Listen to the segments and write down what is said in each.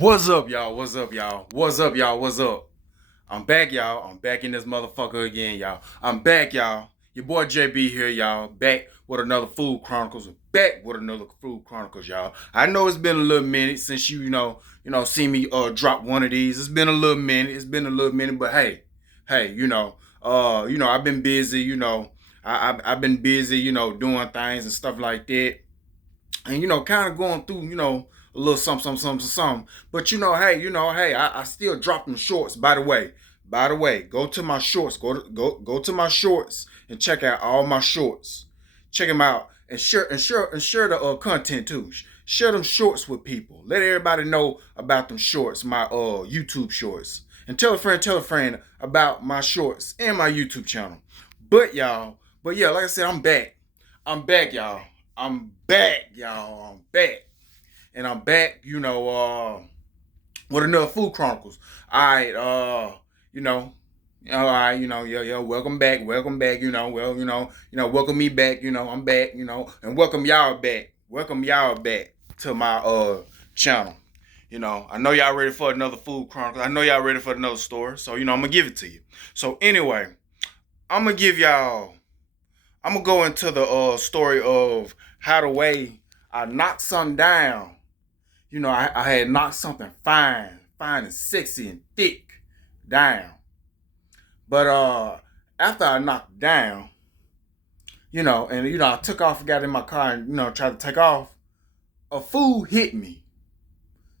What's up, y'all? What's up, y'all? What's up, y'all? What's up? I'm back, y'all. I'm back in this motherfucker again, y'all. I'm back, y'all. Your boy JB here, y'all. Back with another Food Chronicles. Back with another Food Chronicles, y'all. I know it's been a little minute since see me drop one of these. It's been a little minute. But hey, I've been busy. I've been busy. Doing things and stuff like that, and kind of going through, a little something. But hey, I still drop them shorts. By the way, go to my shorts. Go to my shorts and check out all my shorts. Check them out and share the content too. Share them shorts with people. Let everybody know about them shorts, my YouTube shorts, and tell a friend about my shorts and my YouTube channel. But yeah, like I said, I'm back. I'm back, y'all. I'm back, y'all. I'm back. And I'm back, with another Food Chronicles. Alright, yeah, welcome back, welcome me back, I'm back, and welcome y'all back. Welcome y'all back to my channel. I know y'all ready for another Food Chronicles. I know y'all ready for another story. So, I'm gonna give it to you. So anyway, I'm gonna go into the story of how the way I knocked something down. I had knocked something fine and sexy and thick down. But after I knocked down, I took off, got in my car and, tried to take off, a fool hit me.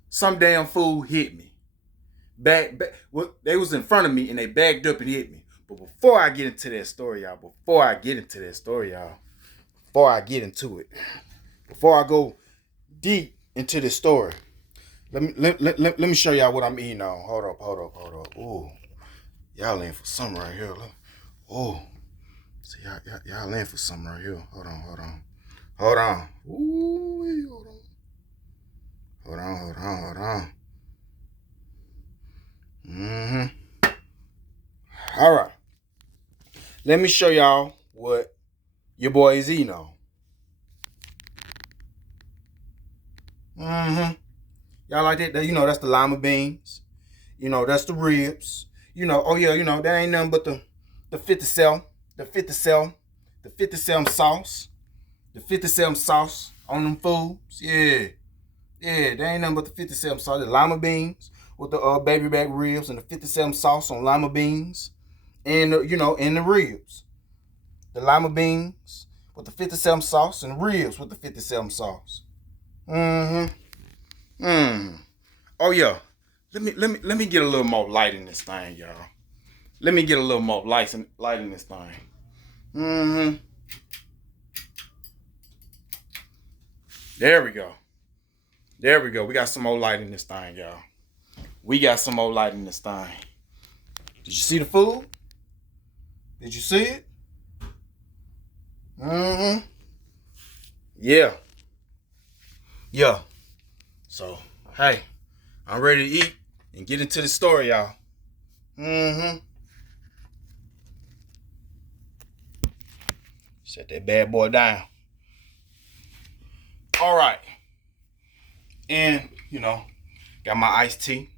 Some damn fool hit me. They was in front of me and they backed up and hit me. But before I get into that story, y'all, before I get into before I go deep into this story, let me show y'all what I'm eating on. Hold up. Ooh, y'all in for something right here. Look. Oh, see y'all in for something right here. Hold on. Ooh, hold on. All right. Let me show y'all what your boy is eating on. Y'all like that? That's the lima beans. That's the ribs. That ain't nothing but the 57, the 57, the 57 sauce. The 57 sauce on them foods. Yeah. Yeah, that ain't nothing but the 57 sauce. The lima beans with the baby back ribs and the 57 sauce on lima beans. And and the ribs. The lima beans with the 57 sauce and ribs with the 57 sauce. Oh yeah. Let me get a little more light in this thing, y'all. Let me get a little more light in this thing. There we go. We got some more light in this thing, y'all. Did you see the food? Did you see it? Yeah. So, hey, I'm ready to eat and get into the story, y'all. Set that bad boy down. All right. And, got my iced tea.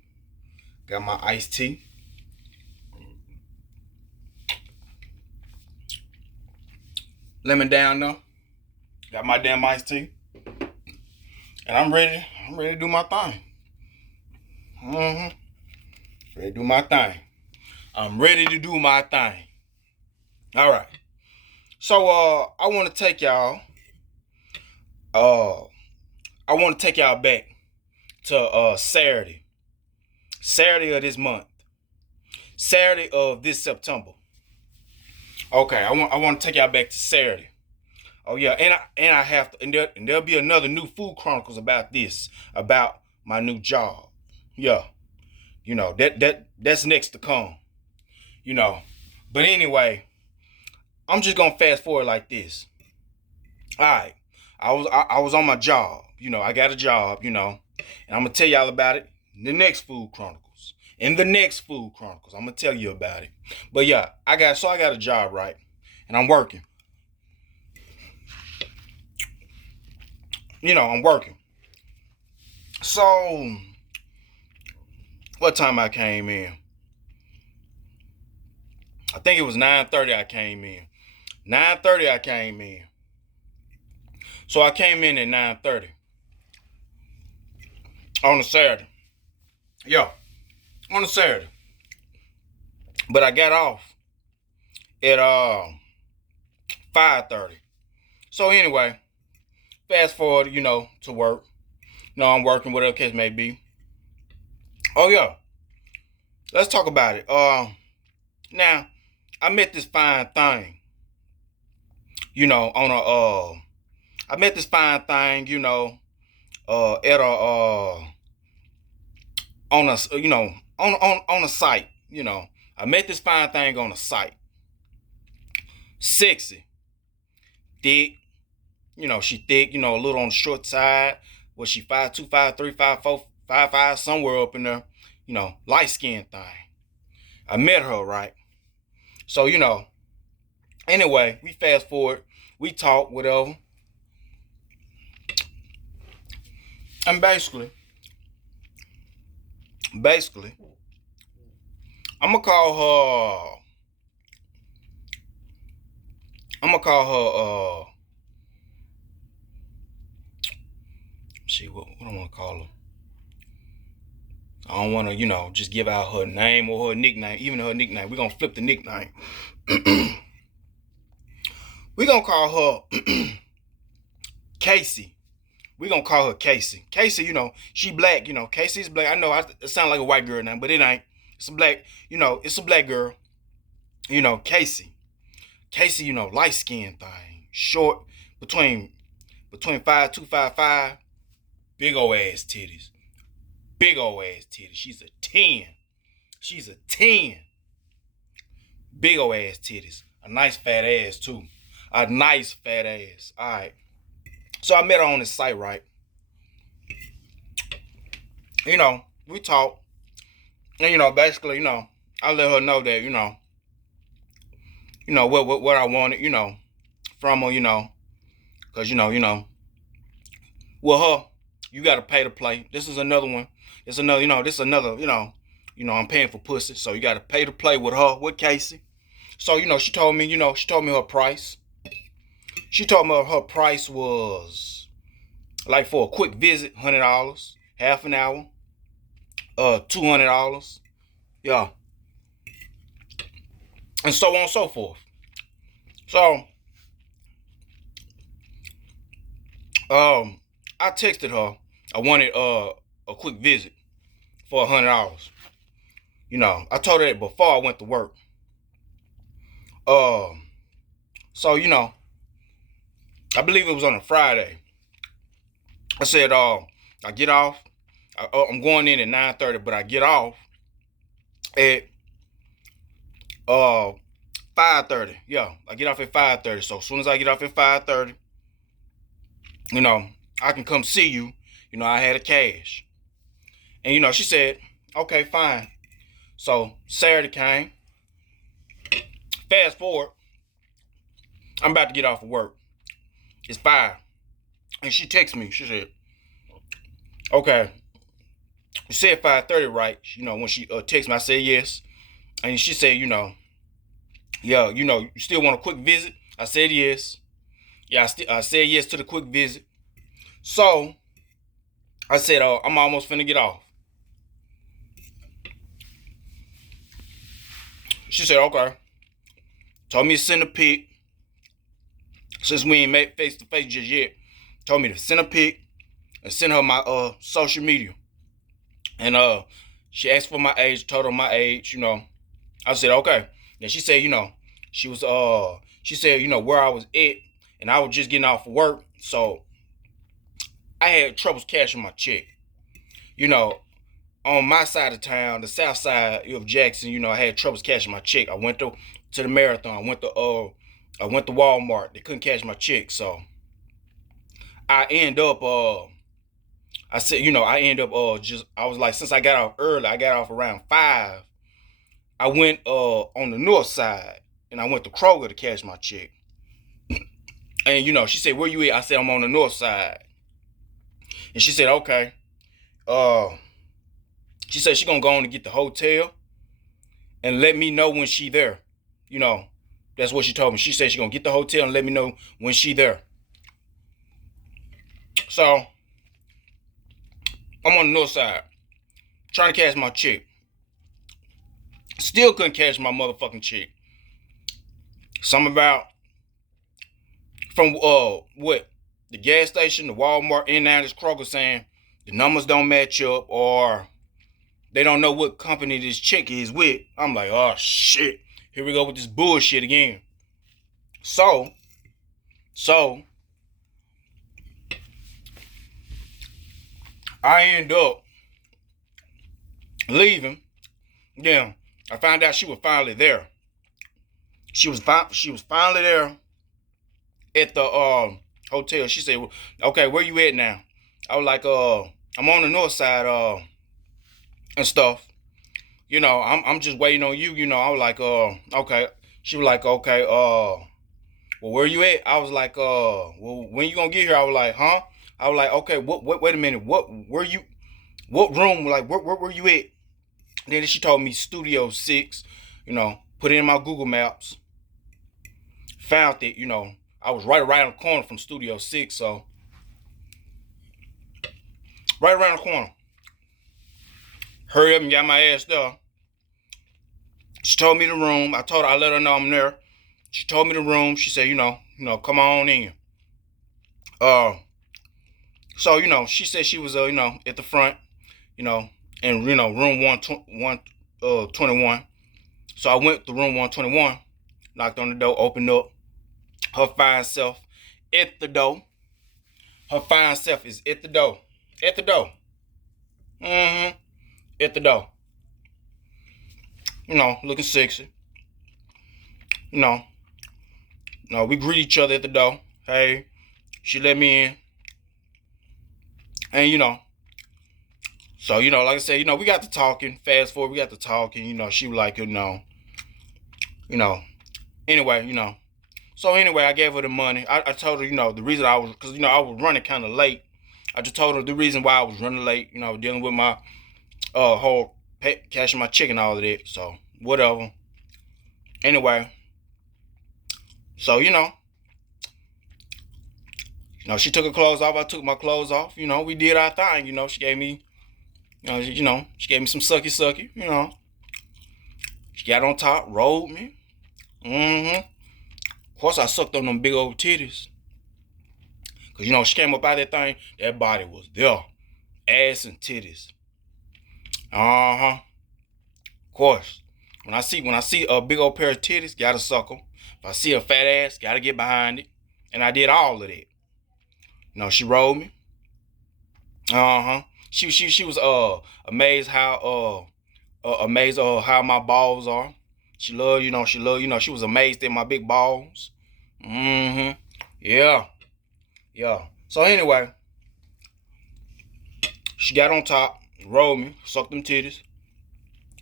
Lemon down though. Got my damn iced tea. And I'm ready to do my thing. Ready to do my thing. I'm ready to do my thing. All right. So I want to take y'all back to Saturday of this month. Saturday of this September. Okay, I want to take y'all back to Saturday. Oh yeah, and I have to, and there'll be another new Food Chronicles about this, about my new job. Yeah, that's next to come. But anyway, I'm just gonna fast forward like this. All right, I was on my job. I got a job. And I'm gonna tell y'all about it in the next Food Chronicles. I'm gonna tell you about it. But yeah, I got a job, right, and I'm working. I'm working. So what time I came in? I think it was 9:30 I came in. 9:30 I came in. So I came in at 9:30 on a Saturday. Yeah, on a Saturday. But I got off at 5:30. So anyway, fast forward, to work. I'm working, whatever case may be. Oh yeah, let's talk about it. Now I met this fine thing, on a I met this fine thing, at a on a on a site, I met this fine thing on a site. Sexy, thick, she thick, a little on the short side. Was she 5'2", 5'3", 5'4", 5'5", somewhere up in there, light skinned thing. I met her, right? So, anyway, we fast forward, we talk, whatever. And basically, I'm gonna call her, see, what I want to call her. I don't want to, just give out her name or her nickname, even her nickname. We're going to flip the nickname. We're going to call her Casey. We're going to call her Casey. Casey, she black, Casey's black. I know it sounds like a white girl name, but it ain't. It's a black, it's a black girl. Casey. Casey, light skinned thing. Short, between 5'2", 5'5". Big old ass titties. Big old ass titties. She's a 10. She's a 10. Big old ass titties. A nice fat ass too. A nice fat ass. Alright. So I met her on this site, right? We talk. And basically, I let her know that, what I wanted, from her, cause with her, you gotta pay to play. This is another one. It's another, this is another, I'm paying for pussy. So you gotta pay to play with her, with Casey. So, she told me, her price. She told me her price was like for a quick visit, $100, half an hour, $200. Yeah. And so on and so forth. So, I texted her. I wanted a quick visit for $100. I told her that before I went to work. So I believe it was on a Friday. I said, I get off. I'm going in at 9:30, but I get off at 5:30. Yeah, I get off at 5:30. So as soon as I get off at 5:30, I can come see you. I had a cash. And she said, okay, fine. So Saturday came. Fast forward, I'm about to get off of work. It's 5. And she texts me. She said, okay, you said 5:30, right? When she texted me, I said yes. And she said, yeah, you still want a quick visit? I said yes. Yeah, I said yes to the quick visit. So I said, I'm almost finna get off. She said, okay. Told me to send a pic. Since we ain't met face to face just yet, told me to send a pic and send her my social media. And she asked for my age, told her my age, I said, okay. Then she said, she said, where I was at, and I was just getting off of work, so I had troubles cashing my check. On my side of town, the south side of Jackson, I had troubles cashing my check. I went to the marathon. I went to Walmart. They couldn't cash my check, so I end up I was like, since I got off early, I got off around 5. I went on the north side, and I went to Kroger to cash my check. And she said, where you at? I said, I'm on the north side. And she said, okay. She said she gonna go on and get the hotel and let me know when she there. You know, that's what she told me. She said she gonna get the hotel and let me know when she there. So I'm on the north side, trying to cash my check. Still couldn't cash my motherfucking check. Something about from what? The gas station, the Walmart, and now this Kroger saying the numbers don't match up or they don't know what company this check is with. I'm like, oh shit. Here we go with this bullshit again. So I end up leaving. Yeah, I found out she was finally there. She was finally there at the hotel. She said, "Okay, where you at now?" I was like, I'm on the north side, and stuff. You know, I'm just waiting on you. You know, I was like, okay. She was like, okay, well, where you at? I was like, well, when you gonna get here? I was like, huh? I was like, okay, wait a minute, what room? Like, where you at? Then she told me Studio 6. You know, put it in my Google Maps. Found it. You know, I was right around the corner from Studio 6, so right around the corner. Hurry up and got my ass there. She told me the room. I let her know I'm there. She told me the room. She said, you know, come on in. So she said she was at the front, in room 121. So I went to room 121, knocked on the door, opened up. Her fine self at the door. Her fine self is at the door. At the door. At the door. Looking sexy. We greet each other at the door. Hey, she let me in. And so like I said, we got to talking. Fast forward, we got to talking. She was like, anyway, So anyway, I gave her the money. I told her, the reason I was, because I was running kind of late. I just told her the reason why I was running late. Dealing with my whole cashing my check and all of that. So whatever. Anyway, so she took her clothes off. I took my clothes off. We did our thing. She gave me, she gave me some sucky. She got on top, rolled me. Of course, I sucked on them big old titties. Cause she came up out of that thing. That body was there, ass and titties. Of course, when I see a big old pair of titties, gotta suck them. If I see a fat ass, gotta get behind it. And I did all of that. She rolled me. She was amazed how how my balls are. She was amazed at my big balls. Yeah. So anyway, she got on top, rolled me, sucked them titties.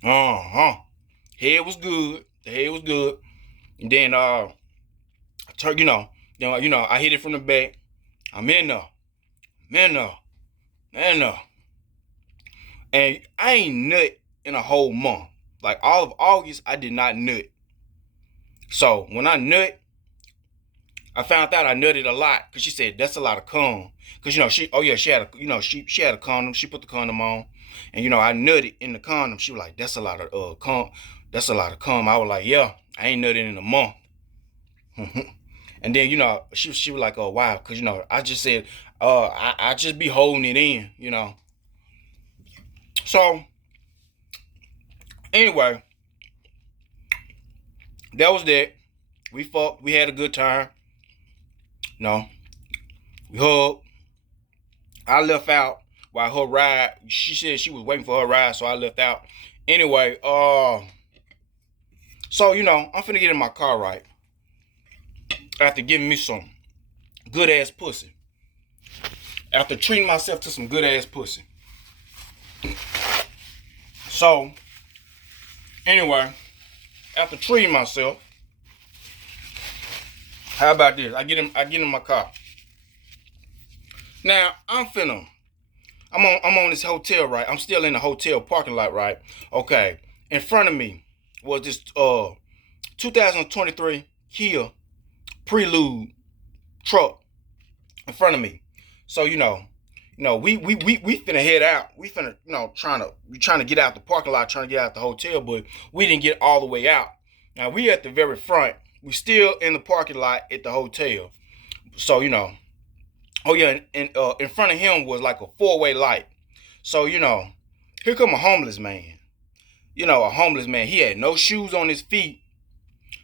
Head was good. The head was good. And then I hit it from the back. I'm in there. And I ain't nut in a whole month. Like all of August, I did not nut. So when I nut, I found out I nutted a lot because she said that's a lot of cum. Because she had a condom. She put the condom on, and I nutted in the condom. She was like, that's a lot of cum. That's a lot of cum. I was like, yeah, I ain't nutted in a month. And then she was like, oh wow, because I just said I just be holding it in, So anyway, that was that. We fucked. We had a good time. We hugged. I left out while her ride. She said she was waiting for her ride, so I left out. Anyway, so I'm finna get in my car right after giving me some good ass pussy. After treating myself to some good ass pussy. So anyway, after treating myself, how about this? I get in my car. Now I'm finna I'm on this hotel, right? I'm still in the hotel parking lot, right? Okay. In front of me was this 2023 Kia Prelude truck in front of me. So we finna head out. We finna trying to get out the parking lot, trying to get out the hotel, but we didn't get all the way out. Now we at the very front. We still in the parking lot at the hotel. So oh yeah, and in front of him was like a four-way light. So here come a homeless man. A homeless man. He had no shoes on his feet.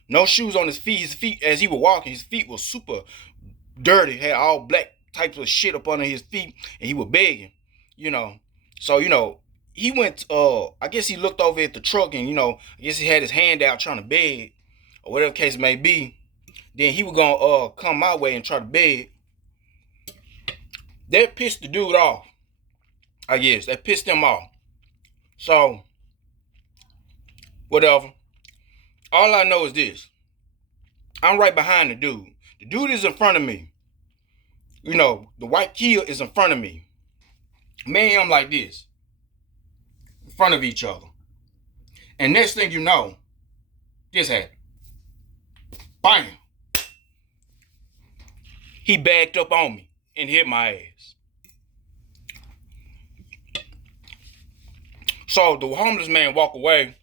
No shoes on his feet. His feet, as he was walking, his feet was super dirty. Had all black types of shit up under his feet, and he was begging. So he went. I guess he looked over at the truck, and I guess he had his hand out trying to beg, or whatever the case may be. Then he was gonna come my way and try to beg. That pissed the dude off. I guess that pissed him off. So whatever. All I know is this. I'm right behind the dude. The dude is in front of me. The white Kia is in front of me. Me and him like this. In front of each other. And next thing you know, this happened. Bam! He backed up on me and hit my ass. So the homeless man walk away.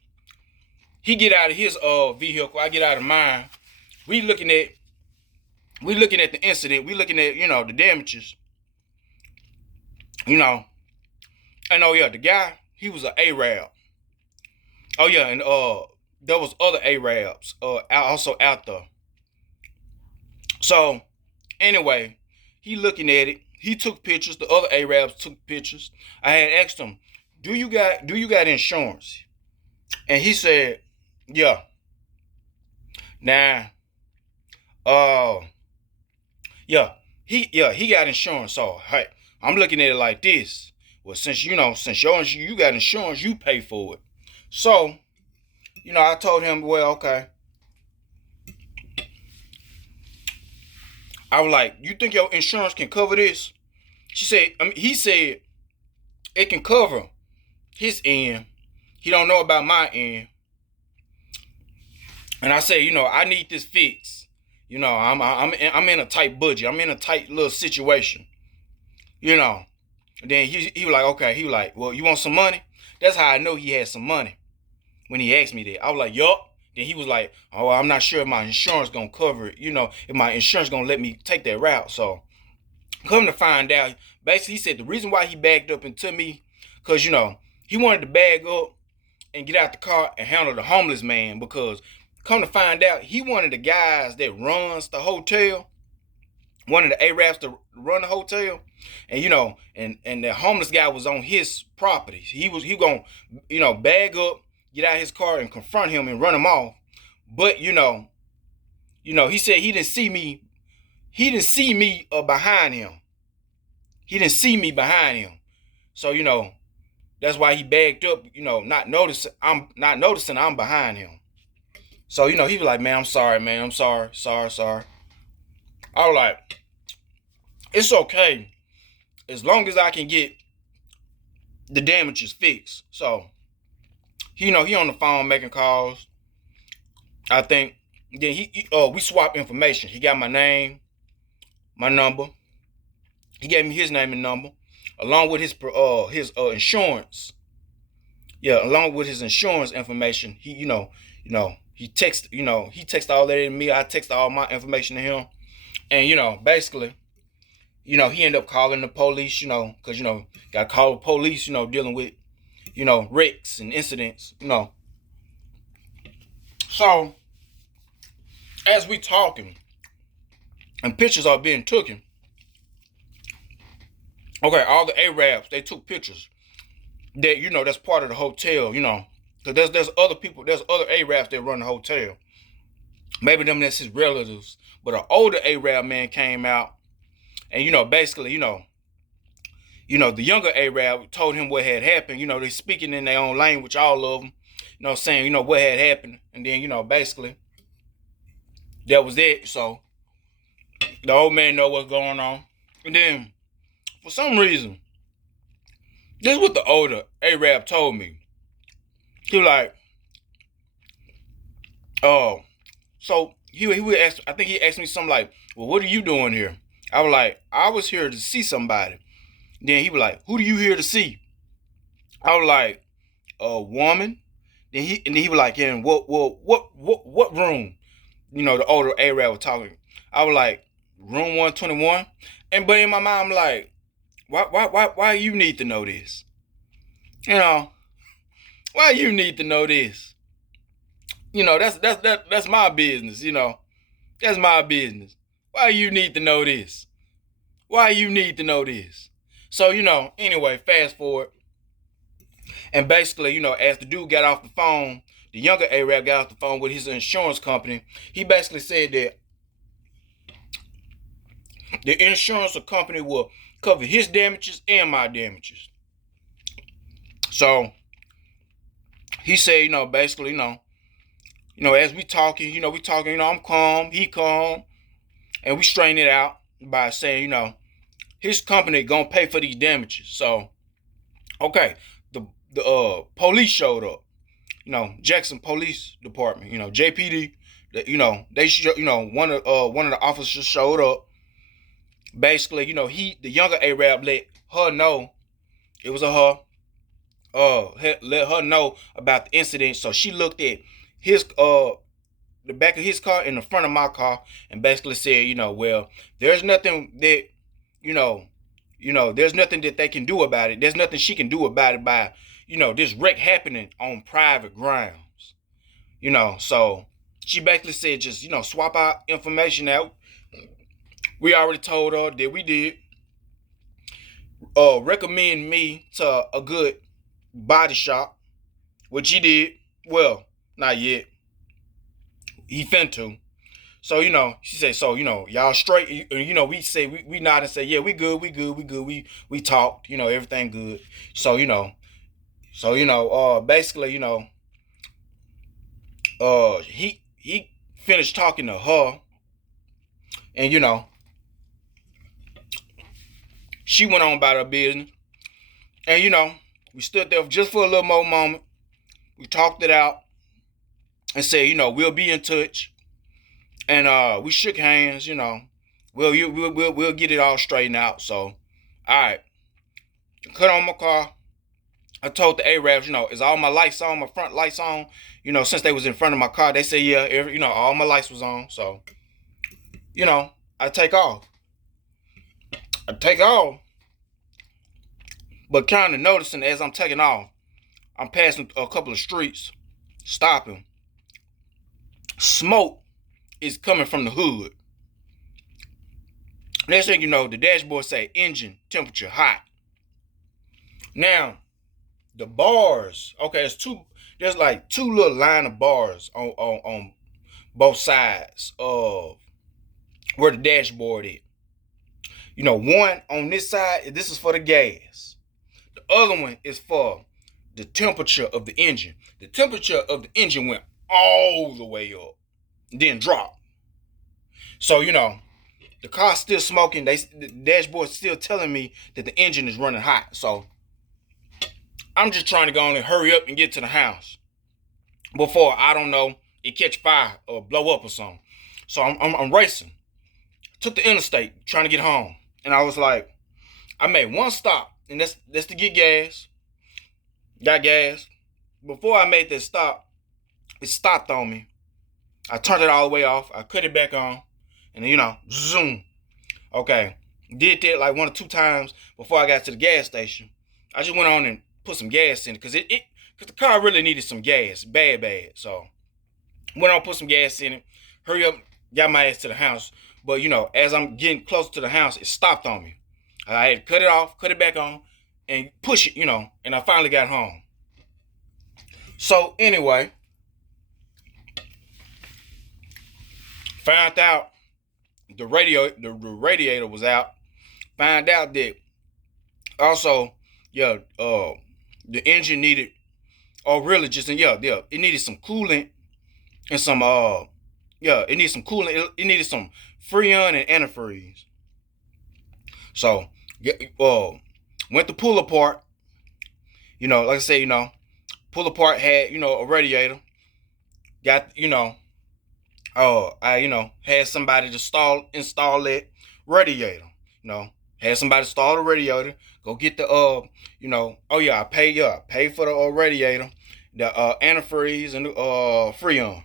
He get out of his vehicle. I get out of mine. We looking at the incident. We looking at the damages. And oh yeah, the guy, he was an Arab. Oh yeah, and there was other Arabs also out there. So anyway, he looking at it. He took pictures. The other Arabs took pictures. I had asked him, do you got insurance? And he said, yeah. Now, he got insurance. So hey, I'm looking at it like this. Well, since you got insurance, you pay for it. So, I told him, well, okay. I was like, you think your insurance can cover this? He said it can cover his end. He don't know about my end. And I said, I need this fixed. I'm in a tight budget. I'm in a tight little situation. And then he was like, okay. He was like, well, you want some money? That's how I know he had some money when he asked me that. I was like, yup. Then he was like, oh, I'm not sure if my insurance gonna cover it. If my insurance gonna let me take that route. So come to find out, basically he said the reason why he backed up into me, because he wanted to bag up and get out the car and handle the homeless man, because come to find out, he one of the guys that runs the hotel, one of the Arabs to run the hotel, and and the homeless guy was on his property. He gonna bag up, get out his car and confront him and run him off. But he said he didn't see me. He didn't see me behind him. He didn't see me behind him. So that's why he bagged up. Not noticing I'm behind him. So he was like, man, I'm sorry, man. I'm sorry. I was like, it's okay as long as I can get the damages fixed. So he on the phone making calls. I think then we swapped information. He got my name, my number. He gave me his name and number, along with his insurance. Yeah, along with his insurance information. He he text all that to me. I text all my information to him, and basically, he ended up calling the police. Because got to call the police. Dealing with wrecks and incidents. So as we talking, and pictures are being taken. Okay, all the Arabs, they took pictures. That that's part of the hotel. Because there's other people, there's other Arabs that run the hotel. Maybe that's his relatives. But an older Arab man came out, and basically, the younger Arab told him what had happened. They speaking in their own language, all of them. Saying what had happened, and then basically that was it. So the old man know what's going on, and then for some reason This is what the older Arab told me. He was like, oh, so he would ask. I think he asked me something like, "Well, what are you doing here?" I was like, "I was here to see somebody." Then he was like, "Who do you here to see?" I was like, "A woman." Then he was like, "In what room?" You know, the older Arab was talking. I was like, "Room 121." But in my mind, I'm like, why you need to know this? You know, why you need to know this? You know, that's my business. You know, that's my business. Why you need to know this? Why you need to know this? So, you know, anyway, fast forward. And basically, you know, as the dude got off the phone, the younger Arab got off the phone with his insurance company. He basically said that the insurance company will cover his damages and my damages. So he said, you know, basically, as we talking, I'm calm, he calm, and we straighten it out by saying, you know, his company gonna pay for these damages. So, okay, the police showed up. You know, Jackson Police Department. You know, JPD. You know, one of the officers showed up. Basically, you know, the younger Arab let her know it was a her. Let her know about the incident. So she looked at his the back of his car and the front of my car, and basically said, you know, well, there's nothing that, there's nothing that they can do about it. There's nothing she can do about it by, this wreck happening on private grounds. So she basically said, just, swap our information out. We already told her that we did. Recommend me to a good body shop, which he did. Well, not yet. He finna. So, she said, so, y'all straight, we say, we nod and say, yeah, we good, we talked, everything good. So, basically, he finished talking to her, and, she went on about her business. And, we stood there just for a little more moment. We talked it out and said, we'll be in touch. And we shook hands, we'll get it all straightened out. So, all right. Cut on my car. I told the Arabs, is all my lights on, my front lights on? Since they was in front of my car, they said, yeah, all my lights was on. So, I take off. But kind of noticing as I'm taking off, I'm passing a couple of streets, stopping. Smoke is coming from the hood. Next thing you know, the dashboard say engine temperature hot. Now, the bars, okay, there's like two little line of bars on both sides of where the dashboard is. One on this side, this is for the gas. The other one is for the temperature of the engine. The temperature of the engine went all the way up, then dropped. So, the car's still smoking. The dashboard's still telling me that the engine is running hot. So, I'm just trying to go on and hurry up and get to the house before, I don't know, it catch fire or blow up or something. So, I'm racing. Took the interstate trying to get home. And I was like, I made one stop, and that's to get gas. Got gas. Before I made that stop, it stopped on me. I turned it all the way off. I cut it back on. And zoom. Okay. Did that like 1 or 2 times before I got to the gas station. I just went on and put some gas in it because because the car really needed some gas. Bad. So went on, put some gas in it. Hurry up, got my ass to the house. But as I'm getting closer to the house, it stopped on me. I had to cut it off, cut it back on, and push it, and I finally got home. So anyway, found out the radiator was out. Found out that also, the engine needed, or really just, it needed some coolant and some, it needed some coolant. It needed some Freon and antifreeze. So, went to pull apart. Like I said, pull apart had, a radiator. Got, I, had somebody to install that radiator. Had somebody install the radiator. Go get the, oh yeah, I paid for the radiator, the antifreeze and the Freon.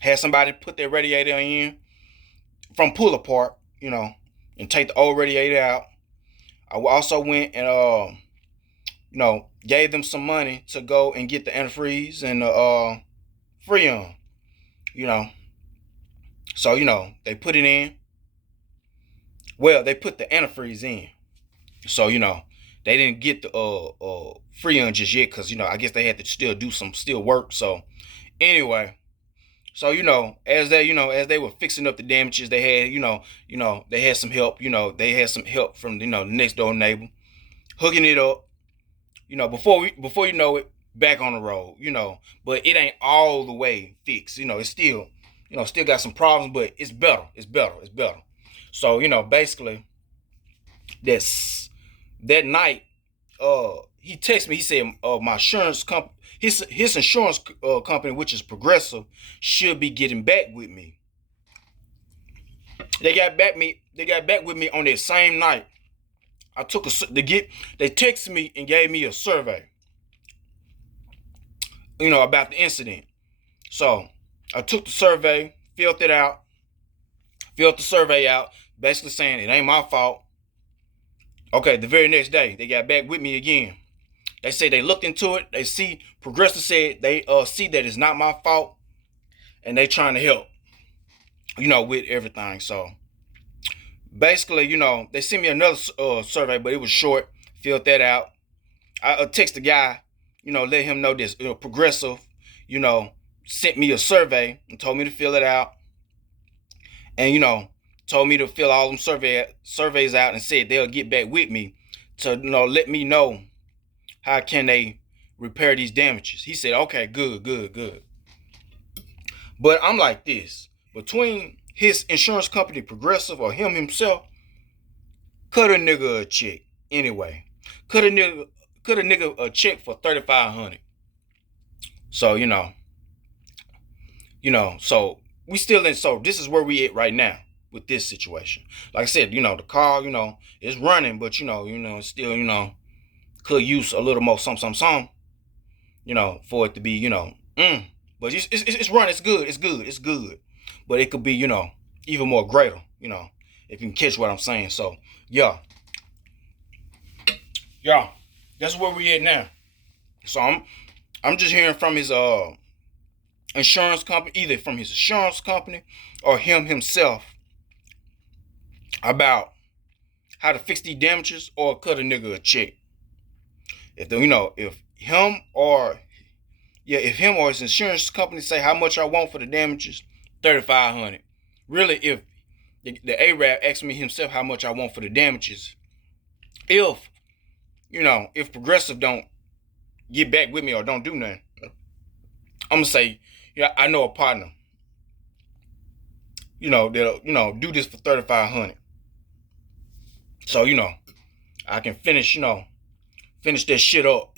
Had somebody put that radiator in from pull apart, and take the old radiator out. I also went and gave them some money to go and get the antifreeze and the Freon, So, they put it in. Well, they put the antifreeze in. So, they didn't get the Freon just yet because, I guess they had to still do some work. So, anyway, so, as they were fixing up the damages, they had, they had some help, they had some help from, the next door neighbor, hooking it up, before you know it, back on the road, but it ain't all the way fixed, it's still, still got some problems, but it's better. So, basically, that night, he texted me. He said, my insurance company, his insurance company, which is Progressive, should be getting back with me. They got back with me on that same night. They texted me and gave me a survey, about the incident. So I took the survey, filled the survey out, basically saying it ain't my fault. Okay, the very next day, they got back with me again. They say they looked into it. They see, Progressive said they see that it's not my fault, and they trying to help, with everything. So basically, they sent me another survey, but it was short. Filled that out. I text the guy, let him know this. Progressive, sent me a survey and told me to fill it out, and told me to fill all them surveys out, and said they'll get back with me to let me know how can they repair these damages. He said, okay, good. But I'm like this: between his insurance company, Progressive, or him himself, cut a nigga a check anyway. Cut a nigga a check for $3,500. So so we still in. So this is where we at right now with this situation. Like I said, the car, it's running, but it's still, could use a little more some, for it to be, but it's running. It's good, but it could be, even more greater, if you can catch what I'm saying. So yeah, that's where we at now. So I'm just hearing from his insurance company, either from his insurance company or him himself, about how to fix these damages or cut a nigga a check. If him or his insurance company say how much I want for the damages, $3,500. Really, if the Arab asked me himself how much I want for the damages, if Progressive don't get back with me or don't do nothing, I'm gonna say, I know a partner, that'll, do this for $3,500. So, I can finish that shit up,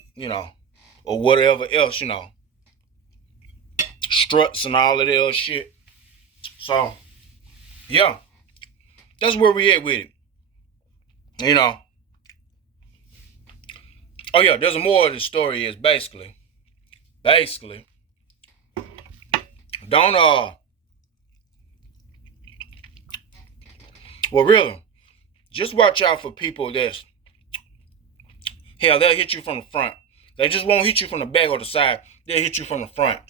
or whatever else, struts and all of that other shit. So, yeah, that's where we at with it, Oh yeah, there's more of the story is basically, don't, well really, just watch out for people that's, hell, they'll hit you from the front. They just won't hit you from the back or the side. They'll hit you from the front.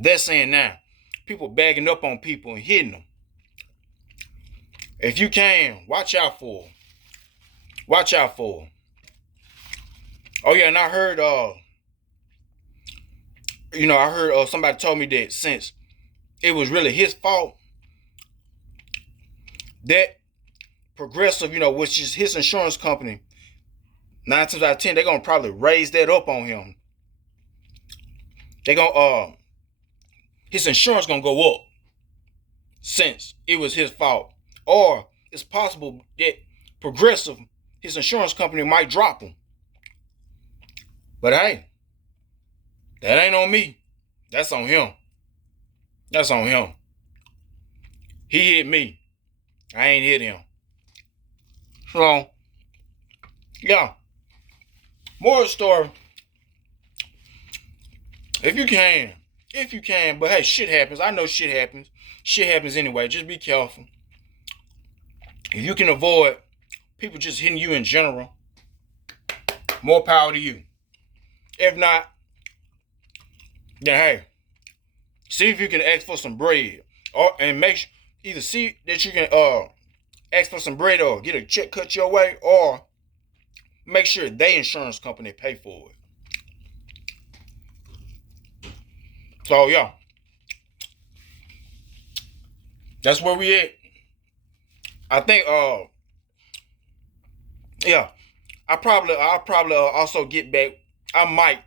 They're saying now, people bagging up on people and hitting them. If you can, watch out for them. Oh yeah, and I heard, somebody told me that since it was really his fault, that Progressive, which is his insurance company, 9 times out of 10, they're gonna probably raise that up on him. They gonna his insurance gonna go up since it was his fault. Or it's possible that Progressive, his insurance company, might drop him. But hey, that ain't on me. That's on him. That's on him. He hit me. I ain't hit him. So, yeah. More story. If you can, but hey, shit happens. I know shit happens. Shit happens anyway. Just be careful. If you can avoid people just hitting you in general, more power to you. If not, then hey, see if you can ask for some bread, and make sure either see that you can ask for some bread or get a check cut your way, or make sure they insurance company pay for it. So yeah, that's where we at. I think yeah, I'll probably also get back. I might,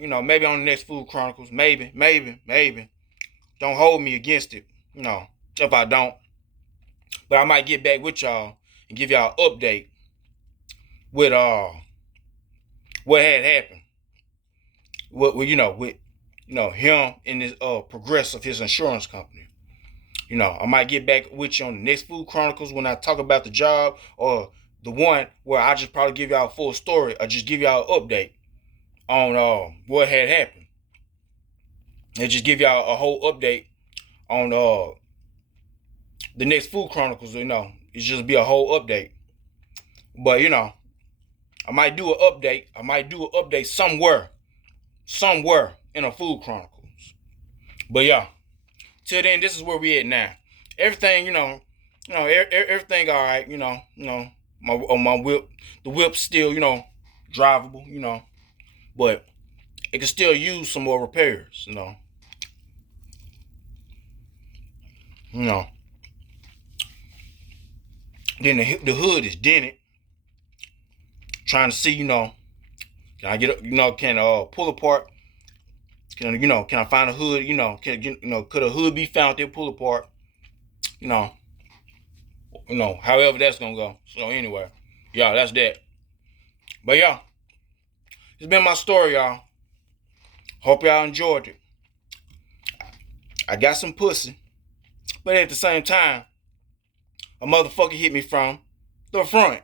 maybe on the next Food Chronicles, maybe. Don't hold me against it, if I don't. But I might get back with y'all and give y'all an update with what had happened. With him and his Progressive, his insurance company. I might get back with you on the next Food Chronicles when I talk about the job, or the one where I just probably give y'all a full story, or just give y'all an update on what had happened. And just give y'all a whole update on the next Food Chronicles. It's just be a whole update. But I might do an update. I might do an update somewhere in a Food Chronicles. But yeah, till then, this is where we at now. Everything, everything all right. My whip, the whip's still, drivable, but it can still use some more repairs, Then the hood is dented. Trying to see, can I get, can pull apart? Can I find a hood? Could a hood be found there, pull apart? However that's gonna go. So anyway, y'all, that's that. But yeah, it's been my story, y'all. Hope y'all enjoyed it. I got some pussy, but at the same time, a motherfucker hit me from the front.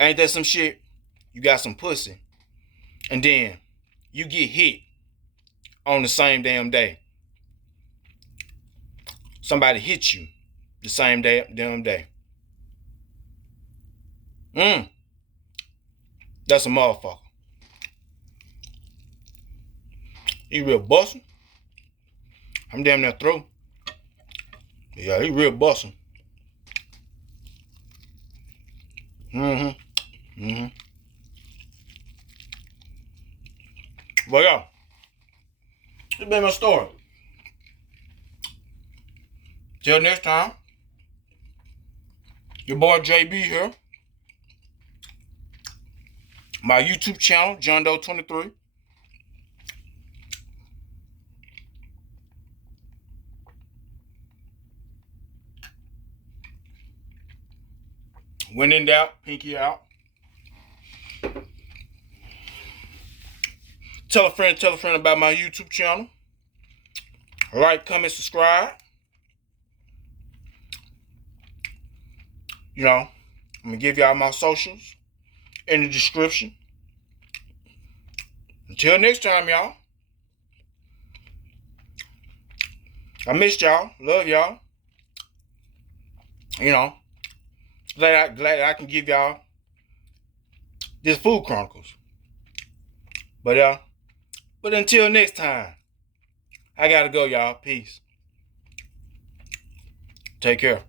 Ain't that some shit? You got some pussy, and then you get hit on the same damn day. Somebody hit you the same damn day. That's a motherfucker. He real bustin'. I'm damn near through. Yeah, he real bustin'. But yeah, it's been my story. Till next time, your boy JB here. My YouTube channel, John Doe 23. When in doubt, pinky out. Tell a friend about my YouTube channel. Like, comment, subscribe. I'm going to give y'all my socials in the description. Until next time, y'all. I missed y'all. Love y'all. Glad I can give y'all this Food Chronicles. But until next time, I gotta go, y'all. Peace. Take care.